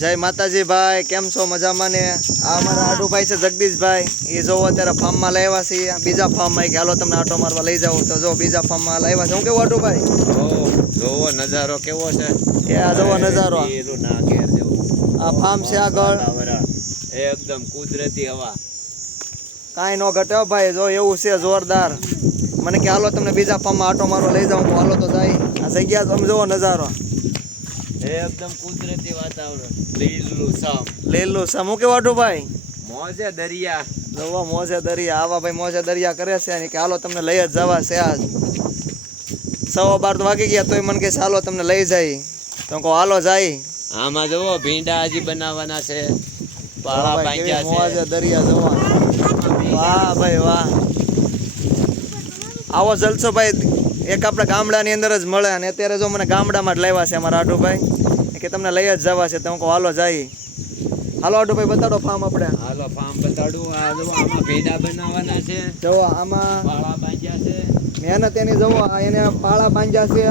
જય માતાજી ભાઈ કેમ છો મજામાં ને? આ અમારા આડુભાઈ છે જગદીશભાઈ. એ જો અત્યારે ફાર્મમાં લાવ્યા છે બીજા ફાર્મમાં કે હાલો તમને આટો મારવા લઈ જાઉં. તો જો બીજા ફાર્મમાં લાવ્યા છે. હું કેવું આડુભાઈ? જોવો નજારો કેવો છે? એ આ જોવો નજારો. જેવું. આ ફાર્મ છે આગળ. એકદમ કુદરતી હવા. કાંઈ ન ઘટે ભાઈ. જો એવું છે જોરદાર. મને કે હાલો તમને બીજા ફાર્મમાં આટો મારવા લઈ જાઉં. હાલો તો જાય. આ જગ્યા તમે જોવો નજારો. એકદમ કુદરતી વાતાવરણ. લીલું સામ. લીલું સામ. હું કેવું ભાઈ? મોજે દરિયા. જોવો મોજે દરિયા. આવા ભાઈ મોજે દરિયા કરે છે અને કે હાલો તમને લઈ જ જવા છે આજ. સવા બાર તો વાગી ગયા તોય મને કે ચાલો હાલો તમને લઈ જાય. તો કહો હાલો જાય. આમાં જવો ભીંડા હજી બનાવવાના છે. પાળા વાહ છે. મોજે દરિયા જવા. વાહ ભાઈ વાહ. આવો જલસો ભાઈ. એક આપણા ગામડાની અંદર જ મળે અને અત્યારે જો મને ગામડામાં જ લાવ્યા છે અમારા આટુભાઈ કે તમને લઈ જ જવા છે તો હું કહું હાલો જાય. હાલો આટુભાઈ બતાડો ફાર્મ આપણે. હાલો ફાર્મ બતાડું. આ જો આમાં ભેડા બનાવવાના છે. જો આમાં પાળા બાંધ્યા છે. મહેનત એની જવો એને પાળા બાંધ્યા છે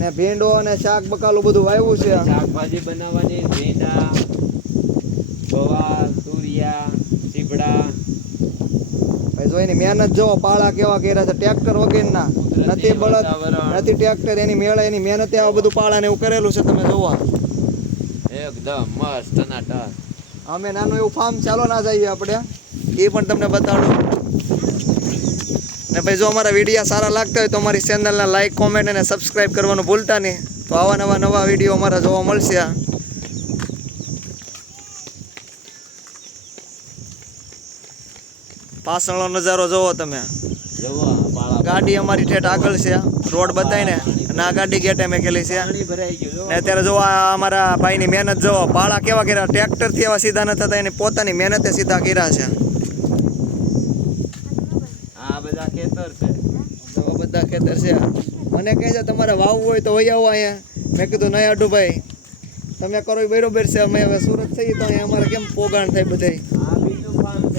ને ભીંડો અને શાક બકાલું બધું વાવ્યું છે. શાકભાજી બનાવવાની ભીંડા ગવાર તુરિયા સીપડા જો એની મહેનત જોવો પાળા કેવા કર્યા છે ટ્રેક્ટર વગેરેના. નથી બળદ નથી ટ્રેક્ટર એની મેળે એની મહેનતે આવું બધું પાળાને એવું કરેલું છે તમે જોવા. એકદમ મસ્ત ટનાટન અમે નાનું એવું ફાર્મ ચાલો ના જઈએ આપણે. એ પણ તમને બતાડો. ને ભાઈ જો અમારા વીડિયો સારા લાગતા હોય તો અમારી ચેનલને લાઈક કોમેન્ટ અને સબસ્ક્રાઈબ કરવાનું ભૂલતા નહીં. તો આવા નવા નવા વીડિયો અમારા જોવા મળશે. પાછળનો નજારો જોવો તમે. જોવો ગાડી અમારી ઠેઠ આગળ છે રોડ બતાવીને. અને આ ગાડી ગેટે મેકેલી છે. જો ને અત્યારે જો આ અમારા ભાઈની મહેનત જોવો. પાળા કેવા કર્યા? ટ્રેક્ટરથી એવા સીધા ન થતા એને પોતાની મહેનતે સીધા કર્યા છે. આ બધા ખેતર છે. તો બધા ખેતર છે. મને કહે છે તમારે વાવવું હોય તો વહી આવો અહીંયા. મેં કીધું નહીં અઢુભાઈ તમે કરો બરોબર છે. અમે હવે સુરત થઈએ તો અહીંયા અમારે કેમ પોગાણ થાય બધાય?